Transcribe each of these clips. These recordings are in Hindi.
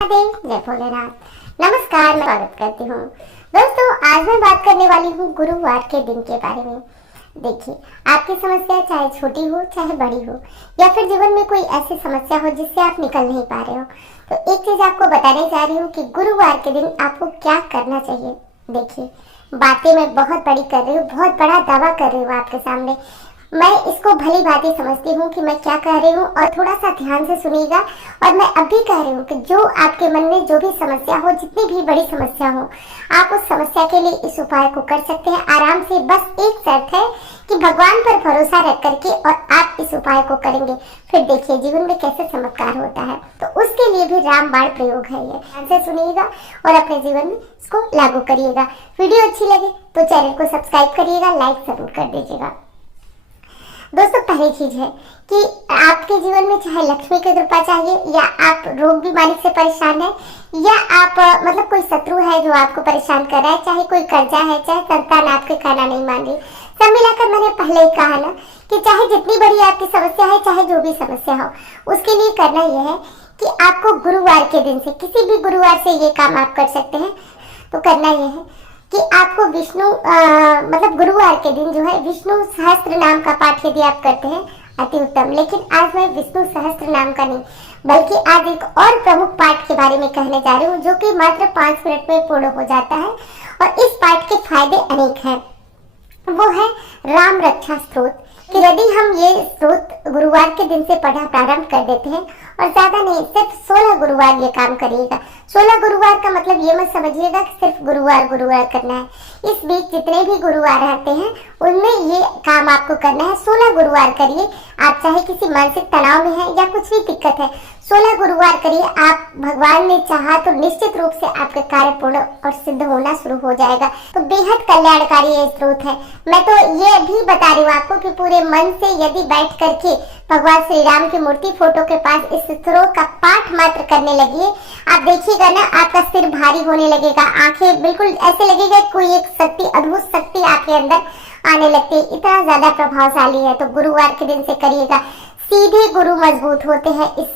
जय भोलेनाथ। नमस्कार, मैं स्वागत करती हूँ। दोस्तों, आज मैं बात करने वाली हूँ गुरुवार के दिन के बारे में। देखिए, आपकी समस्या चाहे छोटी हो चाहे बड़ी हो, या फिर जीवन में कोई ऐसी समस्या हो जिससे आप निकल नहीं पा रहे हो, तो एक चीज आपको बताने जा रही हूँ कि गुरुवार के दिन आपको क्या करना चाहिए। देखिए, बातें मैं बहुत बड़ी कर रही हूँ, बहुत बड़ा दावा कर रही हूँ आपके सामने। मैं इसको भली भांति समझती हूँ कि मैं क्या कह रही हूँ, और थोड़ा सा ध्यान से सुनिएगा। और मैं अब भी कह रही हूँ कि जो आपके मन में जो भी समस्या हो, जितनी भी बड़ी समस्या हो, आप उस समस्या के लिए इस उपाय को कर सकते हैं आराम से। बस एक शर्त है कि भगवान पर भरोसा रख करके और आप इस उपाय को करेंगे, फिर देखिए जीवन में कैसे चमत्कार होता है। तो उसके लिए भी रामबाण प्रयोग है, ये ध्यान से सुनिएगा और अपने जीवन में इसको लागू करिएगा। वीडियो अच्छी लगे तो चैनल को सब्सक्राइब करिएगा, लाइक जरूर कर दीजिएगा। दोस्तों, पहली चीज है कि आपके जीवन में चाहे लक्ष्मी की कृपा चाहिए, या आप रोग बीमारी से परेशान है, या आप मतलब कोई शत्रु है जो आपको परेशान कर रहा है, चाहे कोई कर्जा है, चाहे संतान आपके खाना नहीं मान रही, सब मिलाकर मैंने पहले ही कहा ना कि चाहे जितनी बड़ी आपकी समस्या है, चाहे जो भी समस्या हो, उसके लिए करना यह है कि आपको गुरुवार के दिन से, किसी भी गुरुवार से ये काम आप कर सकते हैं। तो करना यह है कि आपको विष्णु मतलब गुरुवार के दिन जो है विष्णु सहस्त्र नाम का पाठ यदि आप करते हैं अति उत्तम। लेकिन आज मैं विष्णु सहस्त्र नाम का नहीं, बल्कि आज एक और प्रमुख पाठ के बारे में कहने जा रही हूँ, जो कि मात्र 5 मिनट में पूर्ण हो जाता है। और इस पाठ के फायदे अनेक हैं। वो है राम रक्षा स्तोत्र, कि यदि हम ये स्तोत्र गुरुवार के दिन से पढ़ना प्रारंभ कर देते हैं, और ज्यादा नहीं, सिर्फ 16 गुरुवार ये काम करिएगा। 16 गुरुवार का मतलब ये मत समझिएगा कि सिर्फ गुरुवार गुरुवार करना है। इस बीच जितने भी गुरुवार आते हैं उनमें ये काम आपको करना है। 16 गुरुवार करिए। आप चाहे किसी मानसिक तनाव में है या कुछ भी दिक्कत है, 16 गुरुवार करिए। आप भगवान ने चाहा तो निश्चित रूप से आपका कार्य पूर्ण और सिद्ध होना शुरू हो जाएगा। तो बेहद कल्याणकारी ये स्रोत है। मैं तो ये भी बता रही हूँ आपको कि पूरे मन से यदि बैठ करके भगवान श्री राम की मूर्ति फोटो के पास इस स्त्रोत का पाठ मात्र करने लगिए, आप देखिएगा ना, आपका सिर भारी होने लगेगा, आंखें बिल्कुल ऐसे लगेगा कोई एक शक्ति, अद्भुत शक्ति आपके अंदर आने लगती है। इतना ज्यादा प्रभावशाली है। तो गुरुवार के दिन से करिएगा। सीधे गुरु मजबूत होते हैं इस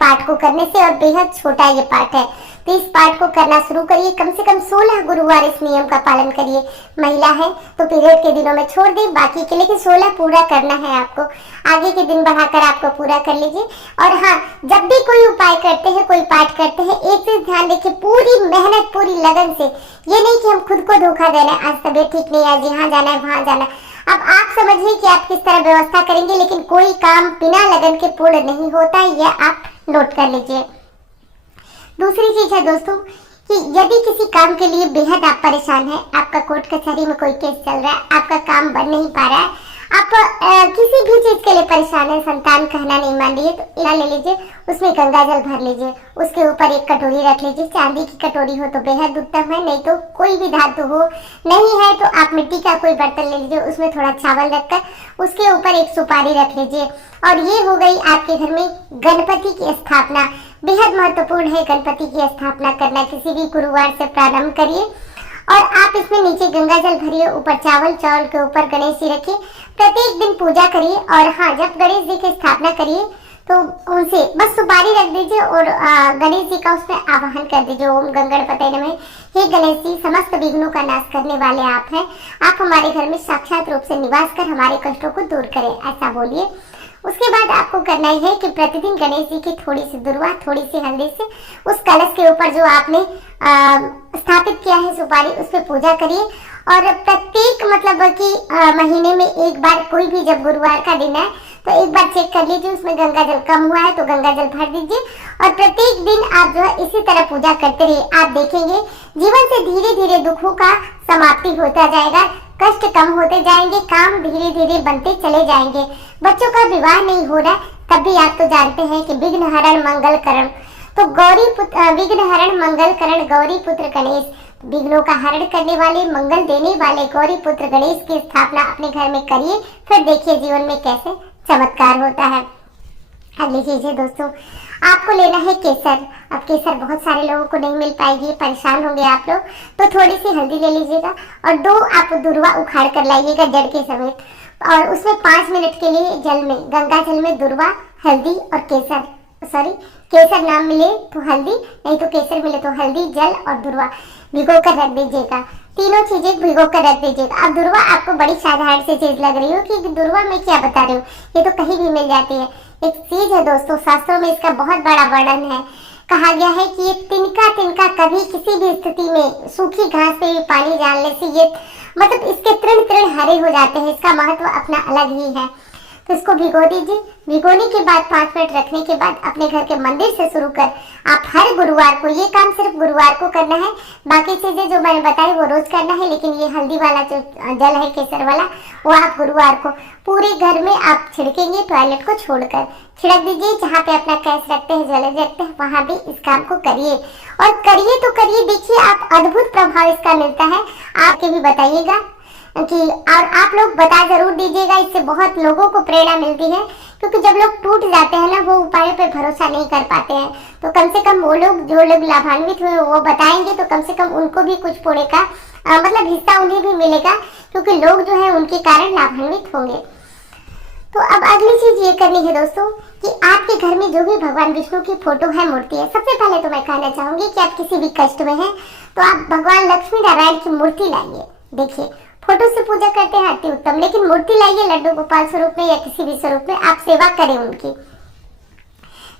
पाठ को करने से, और बेहद छोटा ये पाठ है। तो इस पाठ को करना शुरू करिए। कम से कम 16 गुरुवार इस नियम का पालन करिए। महिला है तो पीरियड के दिनों में छोड़ दें बाकी के, लेकिन 16 पूरा करना है आपको। आगे के दिन बढ़ाकर आपको पूरा कर लीजिए। और हाँ, जब भी कोई उपाय करते हैं, कोई पाठ करते हैं, एक चीज ध्यान रखिए, पूरी मेहनत पूरी लगन से। ये नहीं कि हम खुद को धोखा दे रहे हैं, आज तबीयत ठीक नहीं है, आज यहाँ जाना है वहां जाना है। अब आप समझिए कि आप किस तरह व्यवस्था करेंगे, लेकिन कोई काम बिना लगन के पूर्ण नहीं होता, यह आप नोट कर लीजिए। दूसरी चीज है दोस्तों कि यदि किसी काम के लिए बेहद आप परेशान हैं, आपका कोर्ट कचहरी में कोई केस चल रहा है, आपका काम बन नहीं पा रहा है, आप किसी भी चीज के लिए परेशान है, संतान कहना नहीं मान रही है, तो इला ले लीजिए, उसमें गंगा जल भर लीजिए, उसके ऊपर एक कटोरी रख लीजिए। चांदी की कटोरी हो तो बेहद उत्तम है, नहीं तो कोई भी धातु हो, नहीं है तो आप मिट्टी का कोई बर्तन ले लीजिए, उसमें थोड़ा चावल रखकर उसके ऊपर एक सुपारी रख लीजिए। और ये हो गई आपके घर में गणपति की स्थापना। बेहद महत्वपूर्ण है गणपति की स्थापना करना। किसी भी गुरुवार से प्रारंभ करिए और आप इसमें नीचे गंगा जल भरिए, ऊपर चावल के ऊपर गणेश जी रखिए, प्रत्येक दिन पूजा करिए। और हाँ, जब गणेश जी की स्थापना करिए तो उनसे बस सुपारी रख दीजिए और गणेश जी का उसमें आवाहन कर दीजिए, ओम गंगणपतये नमः। हे गणेश जी, समस्त विघ्नों का नाश करने वाले आप हैं, आप हमारे घर में साक्षात रूप से निवास कर हमारे कष्टों को दूर करें, ऐसा बोलिए। उसके बाद आपको करना ही है कि प्रतिदिन गणेश जी की थोड़ी सी दुर्वा, थोड़ी सी हल्दी से उस कलश के ऊपर जो आपने स्थापित किया है सुपारी, उस पर पूजा करिए। और प्रत्येक मतलब कि महीने में एक बार, कोई भी जब गुरुवार का दिन है तो एक बार चेक कर लीजिए उसमें गंगा जल कम हुआ है तो गंगा जल भर दीजिए। और प्रत्येक दिन आप जो है इसी तरह पूजा करते रहिए। आप देखेंगे जीवन से धीरे धीरे दुखों का समाप्ति होता जाएगा, कष्ट कम होते जाएंगे, काम धीरे धीरे बनते चले जाएंगे। बच्चों का विवाह नहीं हो रहा तब भी आप तो जानते हैं कि विघ्न हरण मंगल करण, तो गौरी पुत्र विघ्न हरण मंगल करण गौरी पुत्र गणेश, विघ्नों का हरण करने वाले, मंगल देने वाले गौरी पुत्र गणेश की स्थापना अपने घर में करिए, फिर देखिए जीवन में कैसे चमत्कार होता है। अगली चीज है दोस्तों, आपको लेना है केसर। अब केसर बहुत सारे लोगों को नहीं मिल पाएगी, परेशान होंगे आप लोग, तो थोड़ी सी हल्दी ले लीजिएगा और 2 आप दुर्वा उखाड़ कर लाइएगा जड़ के समेत, और उसमें 5 मिनट के लिए जल में, गंगा जल में दुर्वा, हल्दी और केसर, केसर ना मिले तो हल्दी, नहीं तो केसर मिले तो हल्दी, जल और दुर्वा भिगो कर रख दीजिएगा। तीनों चीजें भिगो कर रख दीजिएगा। अब दुर्वा आपको बड़ी साधारण सी चीज लग रही हो कि दुर्वा में क्या बता रही हूँ, ये तो कहीं भी मिल जाती है। एक चीज है दोस्तों, शास्त्रों में इसका बहुत बड़ा वर्णन है। कहा गया है कि ये तिनका तिनका कभी किसी भी स्थिति में सूखी घास पे भी पानी डालने से ये मतलब इसके तृण तृण हरे हो जाते हैं। इसका महत्व अपना अलग ही है। तो इसको भिगो दीजिए। भिगोने के बाद 5 मिनट रखने के बाद अपने घर के मंदिर से शुरू कर आप हर गुरुवार को, ये काम सिर्फ गुरुवार को करना है, बाकी चीजें जो मैंने बताई वो रोज करना है, लेकिन ये हल्दी वाला जो जल है केसर वाला वो आप गुरुवार को पूरे घर में आप छिड़केंगे। टॉयलेट को छोड़कर छिड़क दीजिए। जहाँ पे अपना कैश रखते हैं, ज्वेलरी रखते हैं, वहां भी इस काम को करिए और करिए तो करिए। देखिए आप अद्भुत प्रभाव इसका मिलता है। आपके भी बताइएगा कि और आप लोग बता जरूर दीजिएगा। इससे बहुत लोगों को प्रेरणा मिलती है, क्योंकि जब लोग टूट जाते हैं ना, वो उपायों पे भरोसा नहीं कर पाते हैं। तो कम से कम वो लोग जो लोग लाभान्वित हुए वो बताएंगे, तो कम से कम उनको भी कुछ पुण्य का मतलब हिस्सा उन्हें भी मिलेगा, क्योंकि लोग जो है उनके कारण लाभान्वित होंगे। तो अब अगली चीज ये करनी है दोस्तों कि आपके घर में जो भी भगवान विष्णु की फोटो है, मूर्ति है, सबसे पहले तो मैं कहना चाहूंगी कि आप किसी भी कष्ट में हैं तो आप भगवान लक्ष्मी नारायण की मूर्ति लाइए। देखिए फोटो से पूजा करते हैं अति उत्तम, लेकिन मूर्ति लाइए लड्डू गोपाल स्वरूप में या किसी भी स्वरूप में, आप सेवा करें उनकी।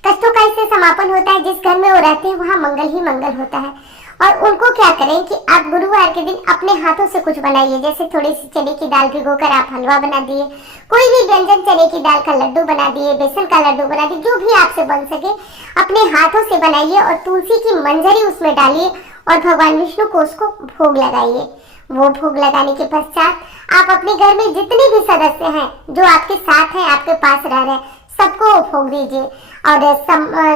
कष्टों का इससे समापन होता है। जिस घर में वो रहते हैं वहाँ मंगल ही मंगल होता है। और उनको क्या करें कि आप गुरुवार के दिन अपने हाथों से कुछ बनाइए। जैसे थोड़ी सी चने की दाल भिगोकर आप हलवा बना दिए, कोई भी व्यंजन, चने की दाल का लड्डू बना दिए, बेसन का लड्डू बना दिए, जो भी आपसे बन सके अपने हाथों से बनाइए और तुलसी की मंजरी उसमें डालिए और भगवान विष्णु को उसको भोग लगाइए। वो भोग लगाने के पश्चात आप अपने घर में जितने भी सदस्य हैं जो आपके साथ हैं, आपके पास रह रहे हैं, सबको भोग दीजिए। और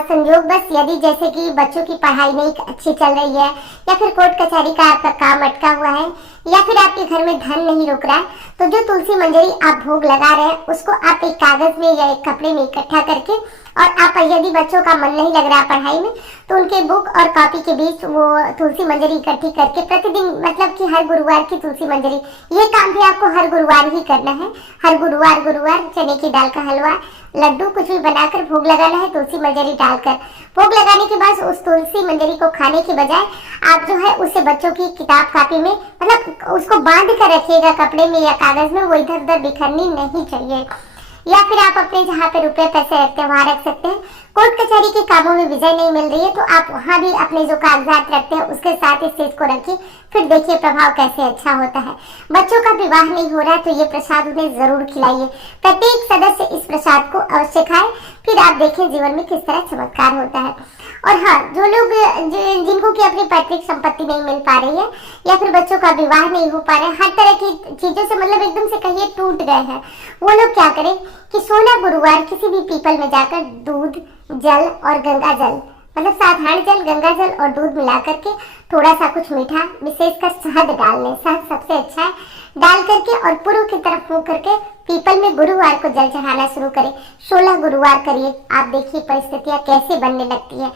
संयोग बस यदि जैसे कि बच्चों की पढ़ाई नहीं अच्छी चल रही है, या फिर कोर्ट कचहरी का आपका काम अटका हुआ है, या फिर आपके घर में धन नहीं रुक रहा है, तो जो तुलसी मंजरी आप भोग लगा रहे हैं उसको आप एक कागज में या एक कपड़े में इकट्ठा करके, और आप यदि बच्चों का मन नहीं लग रहा है पढ़ाई में, तो उनके बुक और कॉपी के बीच वो तुलसी मंजरी इकट्ठी करके प्रतिदिन, मतलब कि हर गुरुवार की तुलसी मंजरी, ये काम भी आपको हर गुरुवार ही करना है। हर गुरुवार चने की दाल का हलवा, लड्डू कुछ भी बनाकर भोग लगाना है तुलसी मंजरी डालकर। भोग लगाने के बाद उस तुलसी मंजरी को खाने के बजाय आप जो है उसे बच्चों की किताब कॉपी में, मतलब उसको बांध कर रखिएगा कपड़े में या कागज में, वो इधर उधर बिखरनी नहीं चाहिए। या फिर आप अपने जहाँ पे रुपए पैसे रखते हैं वहां रख सकते हैं। कोर्ट कचहरी के कामों में विजय नहीं मिल रही है तो आप वहां भी अपने जो कागजात रखते हैं उसके साथ इस चीज को रखिए, फिर देखिए प्रभाव कैसे अच्छा होता है। बच्चों का विवाह नहीं हो रहा है तो ये प्रसाद उन्हें जरूर खिलाइए। प्रत्येक सदस्य इस प्रसाद को अवश्य खाए, फिर आप देखें जीवन में किस तरह चमत्कार होता है। और हाँ, जो लोग जिनको की अपनी पैतृक संपत्ति नहीं मिल पा रही है, या फिर बच्चों का विवाह नहीं हो पा रहा है, हर तरह की चीजों से मतलब एकदम से कहिए टूट गए हैं, वो लोग क्या करें कि 16 गुरुवार किसी भी पीपल में जाकर दूध, जल और गंगा जल, मतलब साधारण जल, गंगा जल और दूध मिला करके थोड़ा सा कुछ मीठा, विशेषकर शहद डाल लें, शहद सबसे अच्छा है, डाल करके और पूर्व की तरफ मुंह करके पीपल में गुरुवार को जल चढ़ाना शुरू करें। 16 गुरुवार करिए, आप देखिए परिस्थितियां कैसे बनने लगती है।